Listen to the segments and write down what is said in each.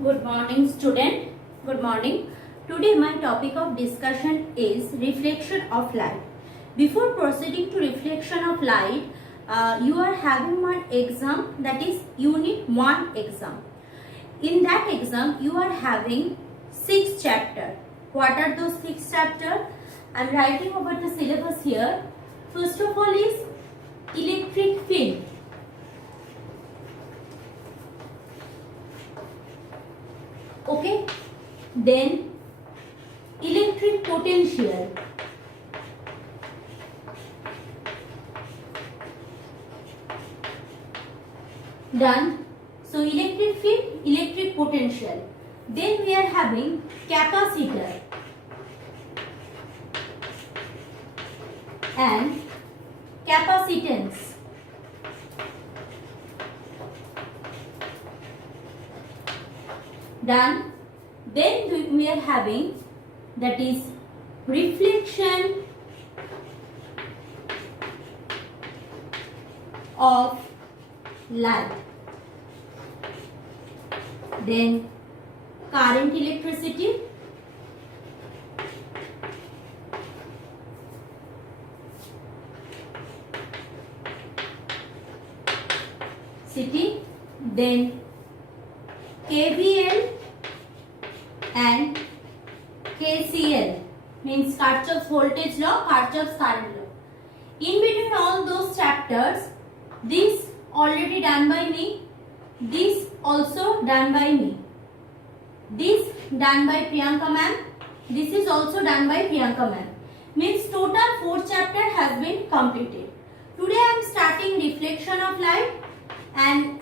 Good morning, student. Good morning. Today my topic of discussion is reflection of light. Before proceeding to reflection of light, you are having one exam, that is Unit 1 exam. In that exam, you are having 6 chapters. What are those 6 chapters? I am writing over the syllabus here. First of all is electric field. Okay, then electric potential, done. So electric field, electric potential. Then we are having capacitor and capacitance. Done. Then we are having, that is, reflection of light. Then current, electricity. Then KVL and KCL, means Kirchhoff's voltage law, Kirchhoff's current law. In between all those chapters, this already done by me, this also done by me, this done by Priyanka ma'am, this is also done by Priyanka ma'am. Means total 4 chapters has been completed. Today I am starting reflection of light, and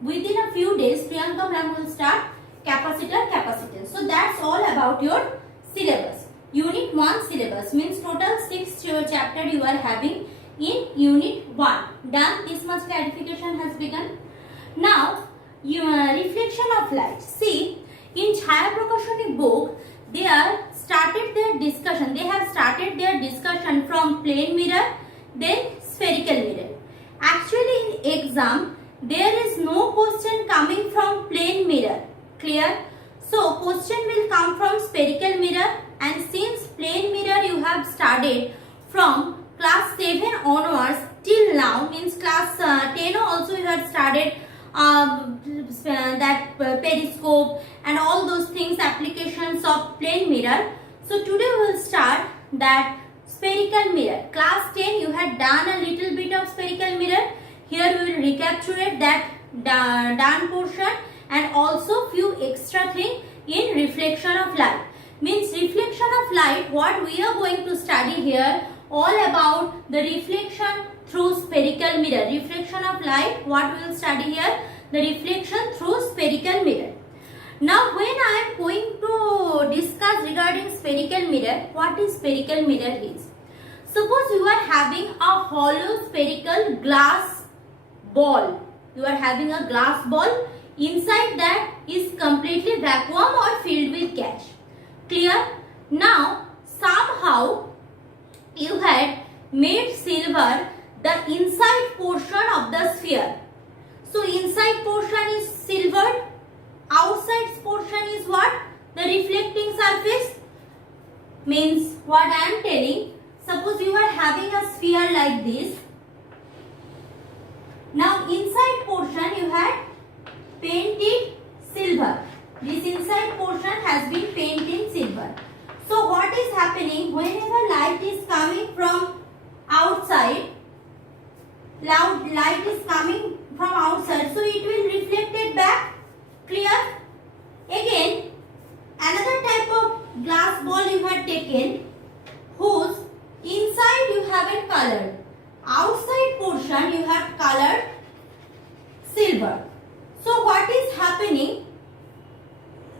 within a few days Priyanka ma'am will start capacitor, capacitance. So that's all about your syllabus. Unit 1 syllabus means total 6 chapter you are having in Unit 1. Done. This much clarification has begun. Now, reflection of light. See, in Chhaya Prakashani book, they have started their discussion from plane mirror, then spherical mirror. Actually, in exam, there is no question coming from plane mirror. Clear? So, question will come from spherical mirror, and since plane mirror you have studied from class 7 onwards till now, means class 10 also you have studied that periscope and all those things, applications of plane mirror. So, today we will start that spherical mirror. Class 10 you had done a little bit of spherical mirror. Here we will recapitulate that done portion and also few extra thing in reflection of light. Means reflection of light, what we are going to study here, all about the reflection through spherical mirror. Reflection of light, what we will study here, the reflection through spherical mirror. Now when I am going to discuss regarding spherical mirror, what is spherical mirror is. Suppose you are having a hollow spherical glass ball. You are having a glass ball. Inside that is completely vacuum or filled with gas. Clear? Now, somehow you had made silver the inside portion of the sphere. So, inside portion is silver. Outside portion is what? The reflecting surface. Means what I am telling. Suppose you are having a sphere like this. Now, inside portion you had painted silver. This inside portion has been painted silver. So what is happening, whenever light is coming from outside, light is coming from outside, so it will reflect it back. Clear? Again, another type of glass ball you have taken, whose inside you haven't colored, outside portion you have colored silver. So what is happening?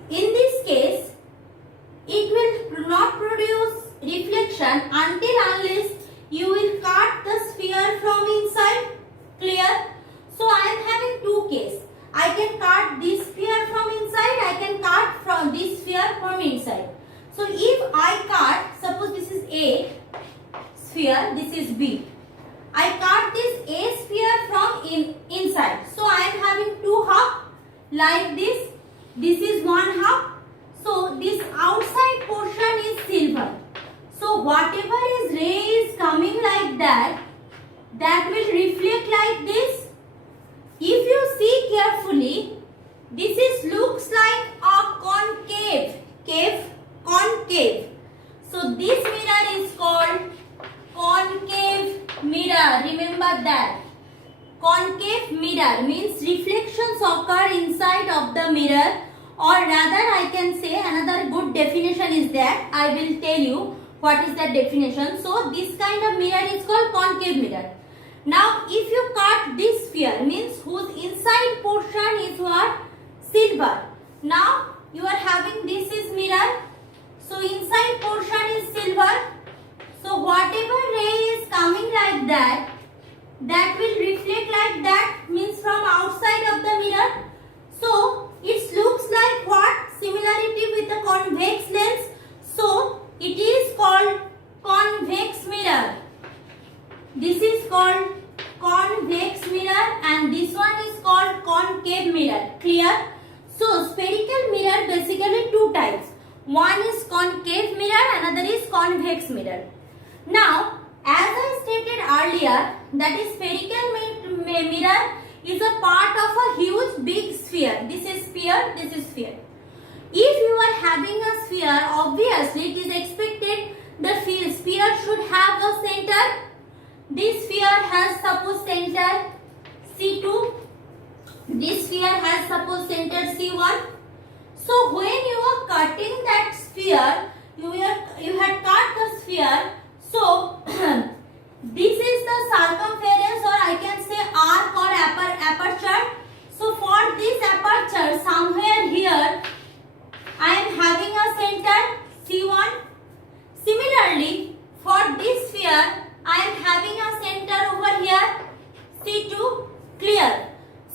In this case, it will not produce reflection until unless you will cut the sphere from inside. Clear? So I am having two cases. I can cut this sphere from inside, I can cut from this sphere from inside. So if I cut, suppose this is A sphere, this is B. I cut this A sphere from inside. So I am having two halves like this. This is one half. So this outside portion is silver. So whatever is ray is coming like that, that will reflect like this. If you see carefully, this is looks like a concave, concave. So this mirror is called concave mirror. Remember that. Concave mirror means reflections occur inside of the mirror, or rather I can say another good definition is that I will tell you what is that definition. So this kind of mirror is called concave mirror. Now if you cut this sphere, means whose inside portion is what? Silver. Now you are having this is mirror. So inside portion is silver. So whatever ray is coming like that, that will reflect like that, means from outside of the mirror. So it looks like what? Similarity with the convex lens. So it is called convex mirror. This is called convex mirror and this one is called concave mirror. Clear? So spherical mirror basically two types. One is concave mirror, another is convex mirror. Now as I stated earlier, that is spherical mirror is a part of a huge big sphere. This is sphere, this is sphere. If you are having a sphere, obviously it is expected the sphere should have a center. This sphere has suppose center C2. This sphere has suppose center C1. So when you are cutting that sphere, you had cut the sphere. So this is the circumference, or I can say arc or aperture. So for this aperture, somewhere here I am having a center C1. Similarly, for this sphere I am having a center over here C2. Clear?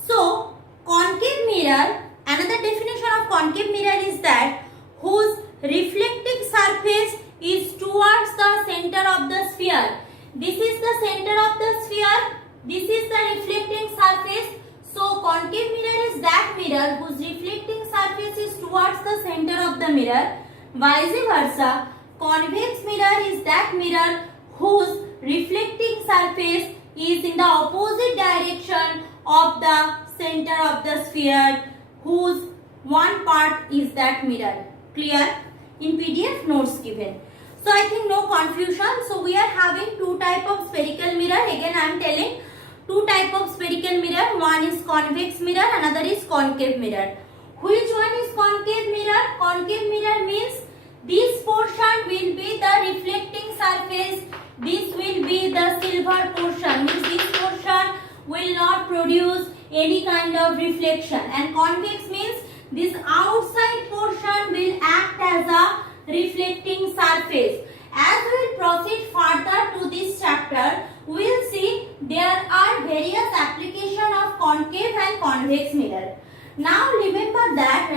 So concave mirror, another definition of concave mirror is that whose reflecting surface is towards the center of the sphere. This is the center of the sphere. This is the reflecting surface. So concave mirror is that mirror whose reflecting surface is towards the center of the mirror. Vice versa, convex mirror is that mirror whose reflecting surface is in the opposite direction of the center of the sphere, whose one part is that mirror. Clear? In PDF notes given. So I think no confusion. So we are having two type of spherical mirror. Again I am telling two type of spherical mirror. One is convex mirror, another is concave mirror. Which one is concave mirror? Concave mirror means this portion will be the reflecting surface. This will be the silver portion. Means this portion will not produce any kind of reflection. And convex means this outside portion will act as a reflecting surface. As we will proceed further to this chapter, we will see there are various application of concave and convex mirror. Now remember that,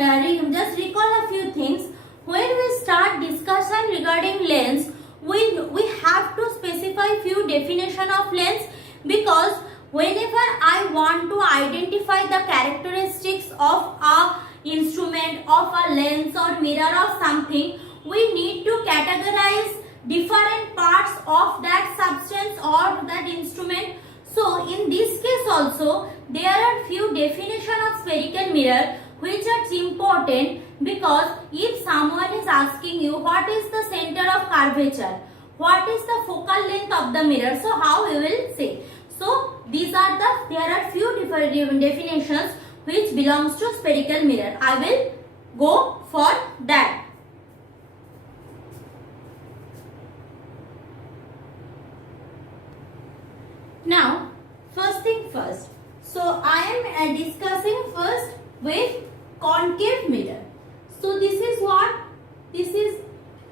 just recall a few things. When we start discussion regarding lens, we have to specify few definition of lens, because whenever I want to identify the characteristics of a instrument, of a lens or mirror of something, we need to categorize different parts of that substance or that instrument. So in this case also there are few definition of spherical mirror which are important, because if someone is asking you what is the center of curvature, what is the focal length of the mirror, so how you will say. So these are there are few different definitions which belongs to spherical mirror. I will go for that. Now first thing first. So I am discussing first with concave mirror. So this is what? This is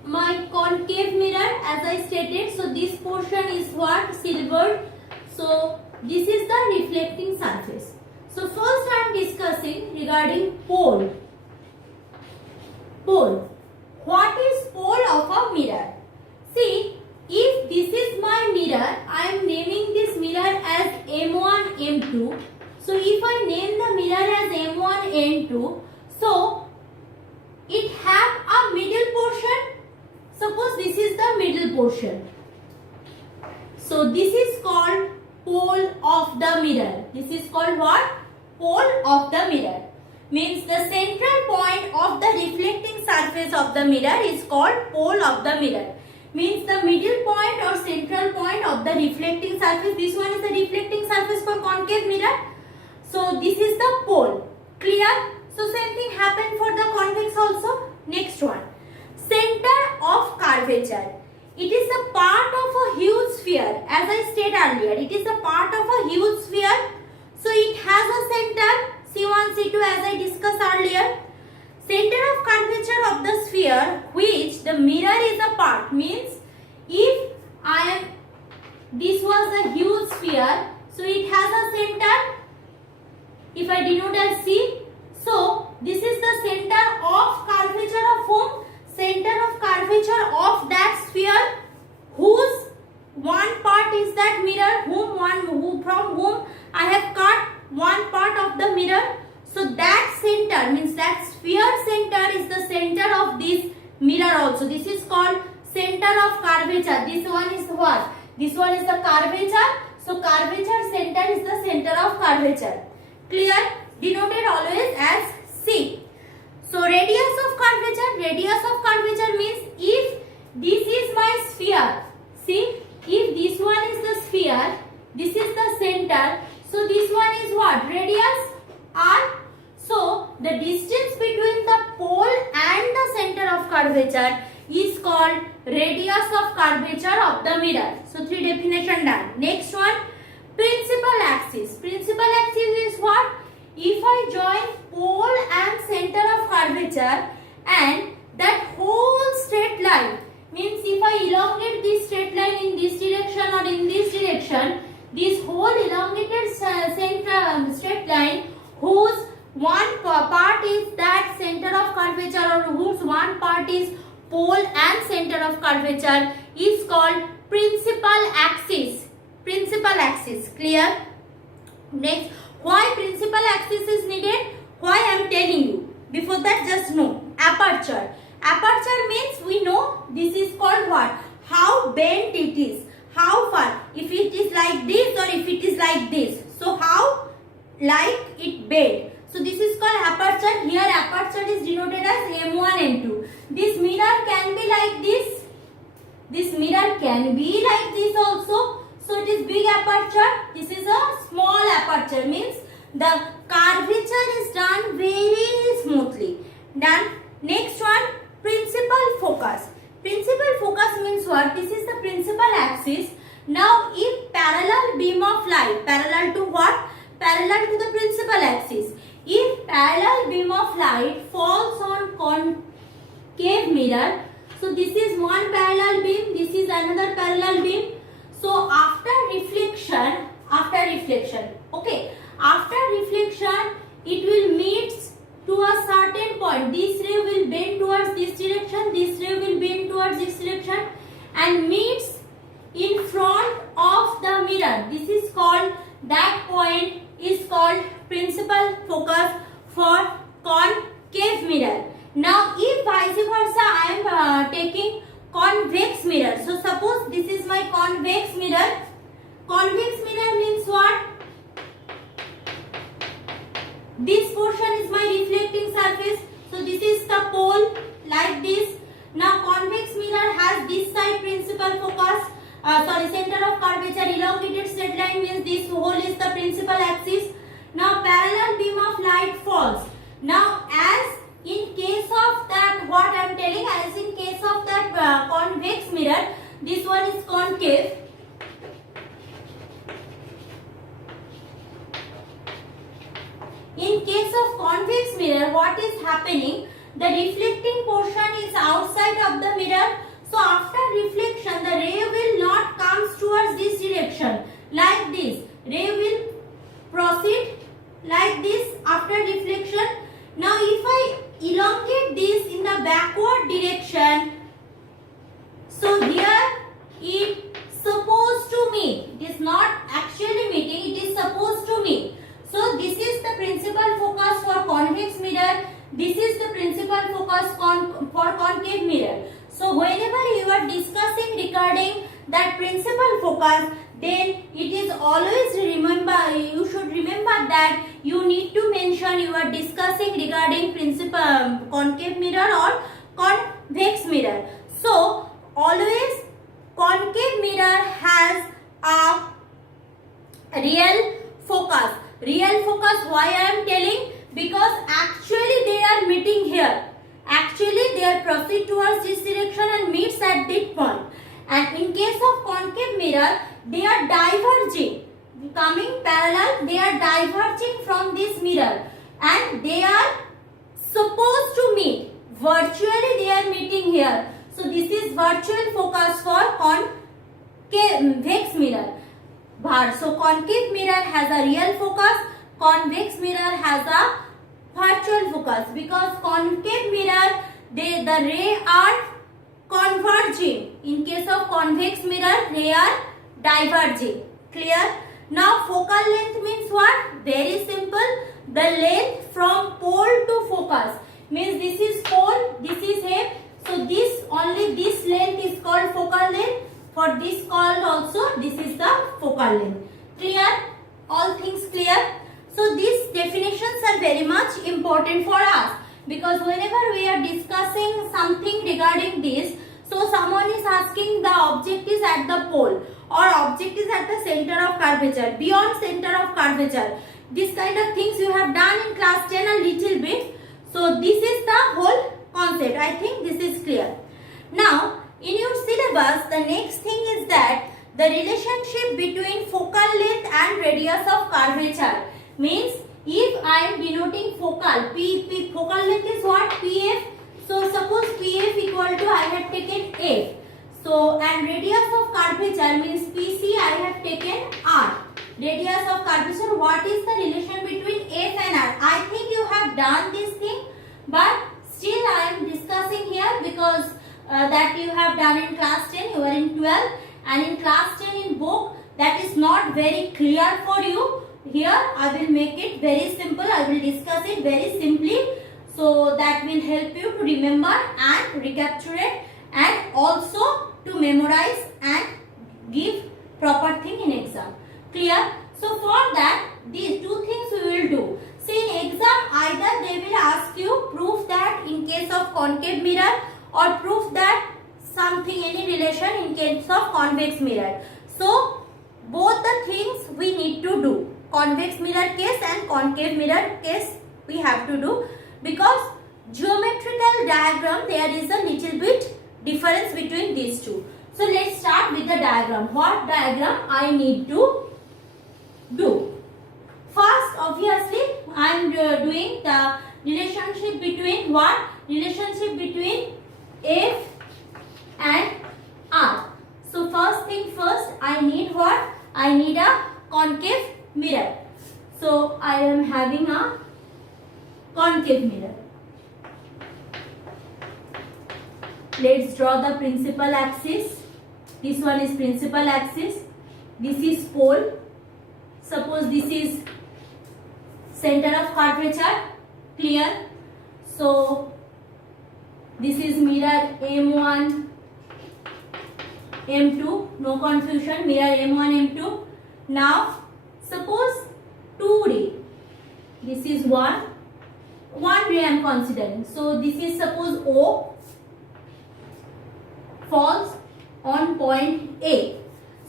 my concave mirror as I stated. So this portion is what? Silver. So this is the reflecting surface. So first I am discussing regarding pole. Pole. What is pole of a mirror? See, if this is my mirror, I am naming this mirror as M1, M2. So if I name the mirror as M1, M2, so middle portion. So this is called pole of the mirror. This is called what? Pole of the mirror. Means the central point of the reflecting surface of the mirror is called pole of the mirror. Means the middle point or central point of the reflecting surface. This one is the reflecting surface for concave mirror. So this is the pole. Clear? So same thing happened for the convex also. Next one. Center of curvature. It is a part of a huge sphere. As I stated earlier, it is a part of a huge sphere. So it has a center. C1, C2 as I discussed earlier. Center of curvature of the sphere which the mirror is a part. Means if this was a huge sphere, so it has a center. If I denote as C, so this is the center of curvature of whom? Center of curvature of that sphere whose one part is that mirror, from whom I have cut one part of the mirror. So that center means that sphere center is the center of this mirror also. This is called center of curvature. This one is what? This one is the curvature. So curvature center is the center of curvature. Clear? Denoted always as C. So radius of curvature. Radius of curvature means if this is my sphere. See, if this one is the sphere, this is the center. So this one is what? Radius R. So the distance between the pole and the center of curvature is called radius of curvature of the mirror. So 3 definition done. Next one, principal axis. Principal axis is what? If I join pole and center of curvature and that whole straight line, means if I elongate this straight line in this direction or in this direction, this whole elongated straight line whose one part is that center of curvature or whose one part is pole and center of curvature is called principal axis. Principal axis. Clear? Next, why principal axis is needed? Why I am telling you. Before that, just know aperture. Aperture means we know this is called what? How bent it is. How far? If it is like this or if it is like this. So how like it bent. So this is called aperture. Here aperture is denoted as M1, M2. This mirror can be like this. This mirror can be like this also. So it is big aperture. This is a small aperture. Means the curvature is done very smoothly. Done. Next one, principal focus. Principal focus means what? This is the principal axis. Now if parallel beam of light, parallel to what? Parallel to the principal axis. If parallel beam of light falls on concave mirror, so this is one parallel beam, this is another parallel beam. So after reflection, okay, after reflection, it will meet to a certain point. This ray will bend towards this direction, this ray will bend towards this direction and meets in front of the mirror. This is called, that point is called principal focus for concave mirror. Now if vice versa I am taking convex mirror. So suppose this is my convex mirror. Convex mirror means what? This portion is my reflecting surface. So this is the pole like this. Now convex mirror has this side principal focus. Center of curvature, elongated straight line means this whole is the principal axis. Now parallel beam of light falls. Now as in case of that, what I am telling, as in case of that convex mirror, this one is concave. In case of convex mirror, what is happening? The reflecting portion is outside of the mirror. So after reflection, the ray will not come towards this direction like this. Ray will proceed like this after reflection. Now if I elongate this in the backward direction, so here it supposed to meet. It is not actually meeting, it is supposed to meet. So this is the principal focus for convex mirror. This is the principal focus for concave mirror. So whenever you are discussing regarding that principal focus, then it is always you should remember that you need to mention you are discussing regarding principal concave mirror or convex mirror. So always concave mirror has a real focus. Real focus, why I am telling? Because actually they are meeting here. Actually they are proceed towards this direction and meets at this point. And in case of concave mirror, they are diverging. Coming parallel, they are diverging from this mirror. And they are supposed to meet. Virtually they are meeting here. So this is virtual focus for convex mirror. So concave mirror has a real focus, convex mirror has a virtual focus, because concave mirror the ray are converging. In case of convex mirror, they are diverging. Clear? Now focal length means what? Very simple. The length from pole to focus means this is pole, this is head. So this only this length is called focal length. For this called also, this is the focal length. Clear? All things clear? So these definitions are very much important for us, because whenever we are discussing something regarding this, so someone is asking the object is at the pole or object is at the center of curvature, beyond center of curvature. This kind of things you have done in class 10 a little bit. So this is the whole concept. I think this is clear. Now in your syllabus, the next thing is that the relationship between focal length and radius of curvature. Means if I am denoting focal, focal length is what? PF. So suppose PF equal to, I have taken F. So and radius of curvature means PC, I have taken R. Radius of curvature, what is the relation between F and R? I think you have done this thing, but still I am discussing here because that you have done in class 10, you are in 12, and in class 10 in book that is not very clear for you. Here I will make it very simple, I will discuss it very simply, so that will help you to remember and recapture it, and also to memorize and give proper thing in exam. Clear? So for that, these two things we will do. See, in exam either they will ask you proof that in case of concave mirror, or proof that something, any relation in case of convex mirror. So both the things we need to do. Convex mirror case and concave mirror case we have to do, because geometrical diagram there is a little bit difference between these two. So let's start with the diagram. What diagram I need to do? First, obviously I am doing the relationship between what? Relationship between F and R. So first thing first, I need what? I need a concave mirror. So I am having a concave mirror. Let's draw the principal axis. This one is principal axis. This is pole. Suppose this is center of curvature. Clear? So this is mirror M1, M2. No confusion. Mirror M1, M2. Now suppose 2 ray. This is one ray I am considering. So this is suppose O falls on point A.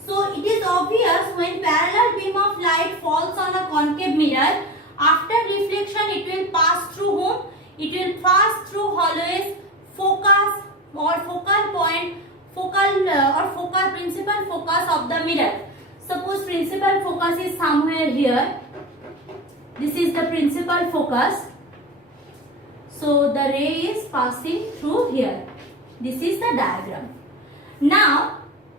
So it is obvious when parallel beam of light falls on a concave mirror, after reflection it will pass through whom? It will pass through always focus or focal point, principal focus of the mirror. Suppose principal focus is somewhere here. This is the principal focus. So the ray is passing through here. This is the diagram. Now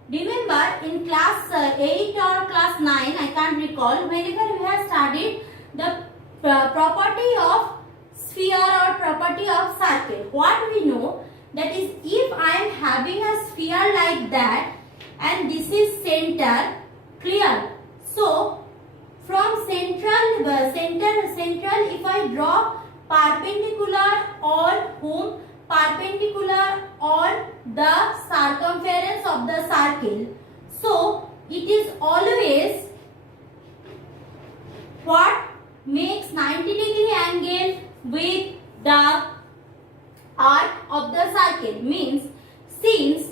remember in class 8 or class 9, I can't recall, whenever we have studied the property of sphere or property of circle, what we know, that is if I am having a sphere like that and this is center. Clear? So from central if I draw perpendicular or whom? Perpendicular or the circumference of the circle. So it is always what makes 90-degree angle with the arc of the circle. Means since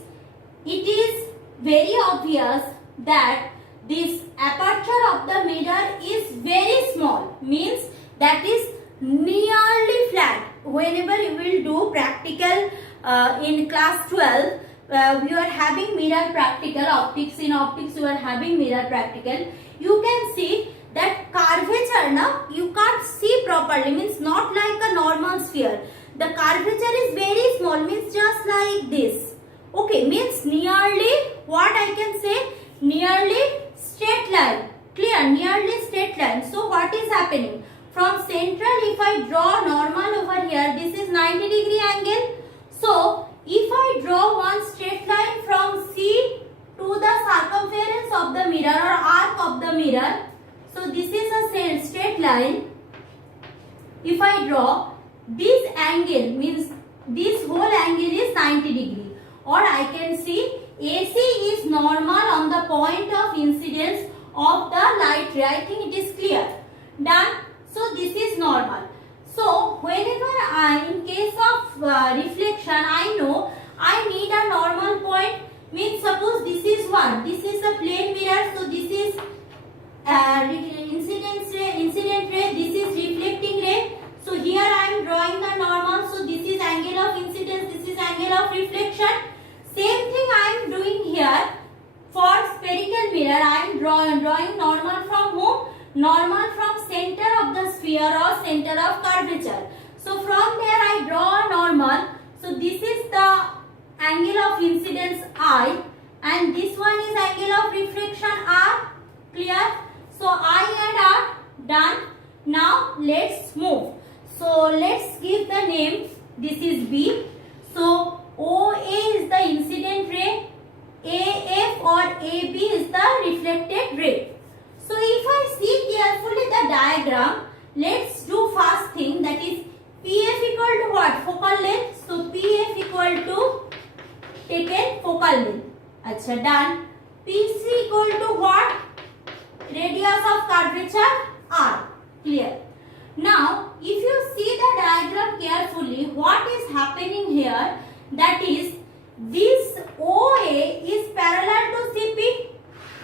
it is very obvious that this aperture of the mirror is very small, means that is nearly flat. Whenever you will do practical in class 12, you are having mirror practical optics. In optics you are having mirror practical. You can see that curvature now you can't see properly, means not like a normal sphere. The curvature is very small, means just like this. Okay, means nearly, what I can say, nearly straight line. Clear? Nearly straight line. So what is happening? From central, if I draw normal over here, this is 90-degree angle. So if I draw one straight line from C to the circumference of the mirror or arc of the mirror, so this is a straight line. If I draw this angle, means this whole angle is 90-degree, or I can see AC is normal on the point of incidence of the light ray. I think it is clear. Done. So this is normal. So whenever in case of reflection, I know I need a normal point. Means suppose this is one. This is a plane mirror. So this is incident ray. This is reflecting ray. So here I am drawing the normal. So this is angle of incidence. This is angle of reflection. Same thing I am doing here for spherical mirror. I am drawing normal from whom? Normal from center of the sphere or center of curvature. So from there I draw a normal. So this is the angle of incidence I, and this one is angle of reflection R. Clear? So I and R done. Now let's move. So let's give the name. This is B. So OA is the incident ray, AF or AB is the reflected ray. So if I see carefully the diagram, let's do first thing, that is PF equal to what? Focal length. So PF equal to taken focal length. Acha, done. PC equal to what? Radius of curvature R. Clear. Now if you see the diagram carefully, what is happening here? That is, this OA is parallel to CP.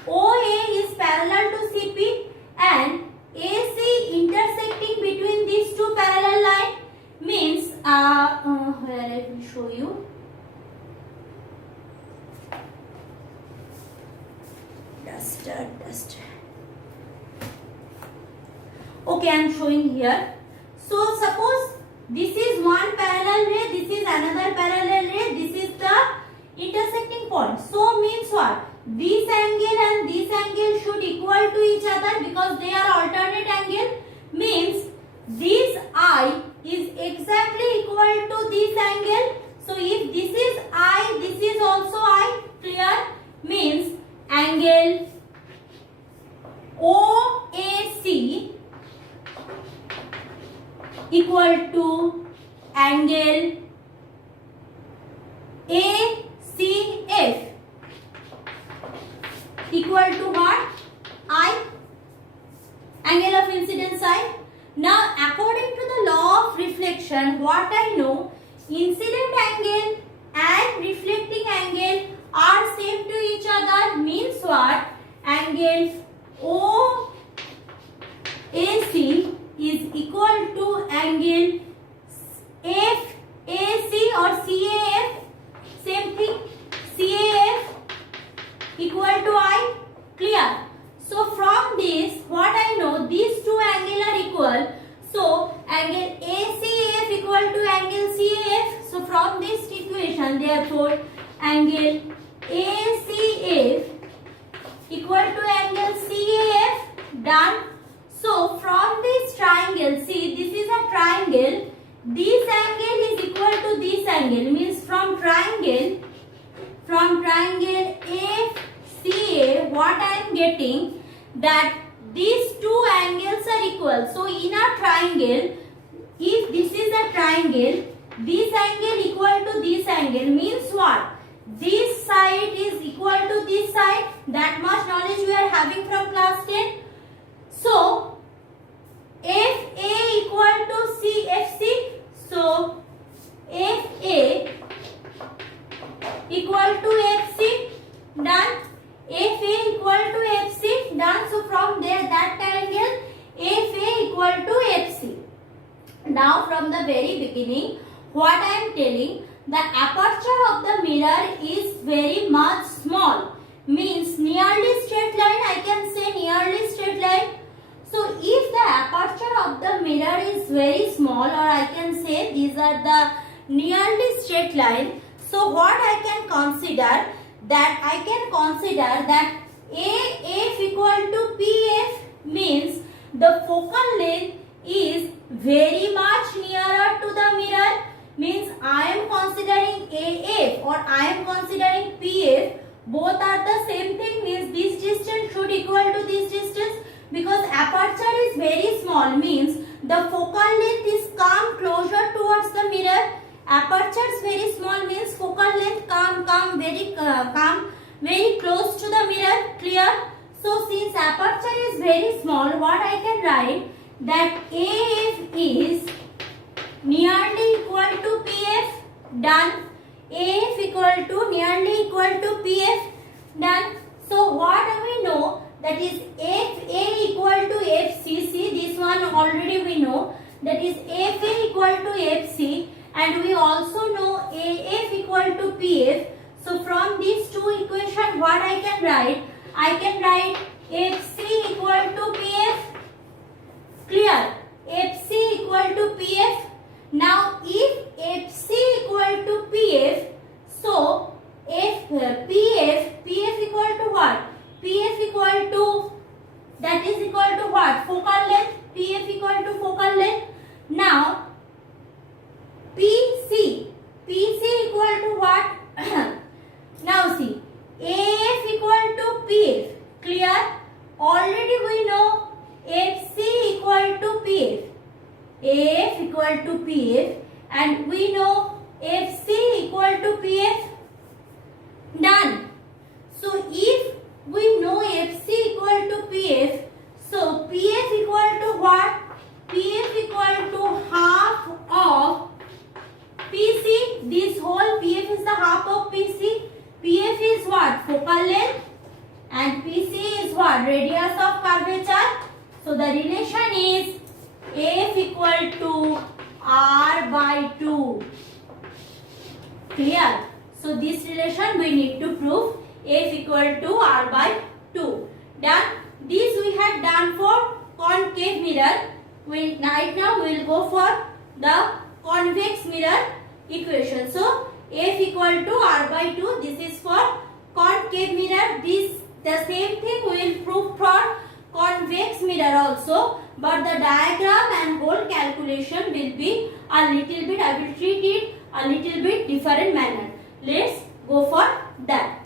OA is parallel to CP and AC intersecting between these two parallel lines means, where I will show you. Duster. Okay, I am showing here. So suppose this is one parallel ray, this is another parallel ray, this is the intersecting point. So means what? This angle and this angle should equal to each other because they are alternate angle. Means this I is exactly equal to this angle. So if this is I, this is also I. Clear? Means angle OAC equal to angle ACF equal to what? I, angle of incidence I. Now according to the law of reflection, what I know, incident angle and reflecting angle are same to each other. Means what? Angle OAC is equal to angle FAC or CAF, same thing, CAF equal to I. Clear? So from this, what I know, these two angles are equal. So angle ACF equal to angle CAF. So from this equation, therefore angle ACF equal to angle CAF. Done. So from this triangle, see, this is a triangle. This angle is equal to this angle. Means from triangle ACA, what I am getting, that these two angles are equal. So in a triangle, if this is a triangle, this angle equal to this angle means what? this side is equal to this side. That much knowledge we are having from class 10. So FA equal to CFC. So FA equal to FC. Done. FA equal to FC. Done. So from there, that triangle FA equal to FC. Now from the very beginning, what I am telling, the aperture of the mirror is very much small. Means nearly straight line, I can say nearly straight line. So if the aperture of the mirror is very small, or I can say these are the nearly straight line. So what I can consider, that AF equal to PF means the focal length is very much nearer to the mirror. Means I am considering AF or I am considering PF, both are the same thing. Means this distance should equal to this distance, because aperture is very small, means the focal length is come closer towards the mirror. Aperture is very small, means focal length come very close to the mirror. Clear? So since aperture is very small, what I can write, that AF is nearly equal to PF. Done. AF equal to nearly equal to PF. Done. So what do we know? That is FA equal to FC. See, this one already we know. That is FA equal to FC, and we also know AF equal to PF. So from these two equations, what I can write? I can write FC equal to PF. Clear? FC equal to PF. Now if FC equal to PF, so PF equal to what? PF equal to, that is equal to what? Focal length. PF equal to focal length. Now PC equal to what? Now see, AF equal to PF. Clear? Already we know FC equal to PF. AF equal to PF, and we know FC equal to PF. Done. So if we know FC equal to PF, so PF equal to what? PF equal to half of PC. This whole PF is the half of PC. PF is what? Focal length, and PC is what? Radius of curvature. So the relation is AF equal to R by 2. Clear? So this relation we need to prove. AF equal to R by 2. Done. This we had done for concave mirror. Right now we will go for the convex mirror equation. So AF equal to R by 2. This is for concave mirror. The same thing we will prove for convex mirror also, but the diagram and whole calculation will be a little bit, I will treat it a little bit different manner. Let's go for that.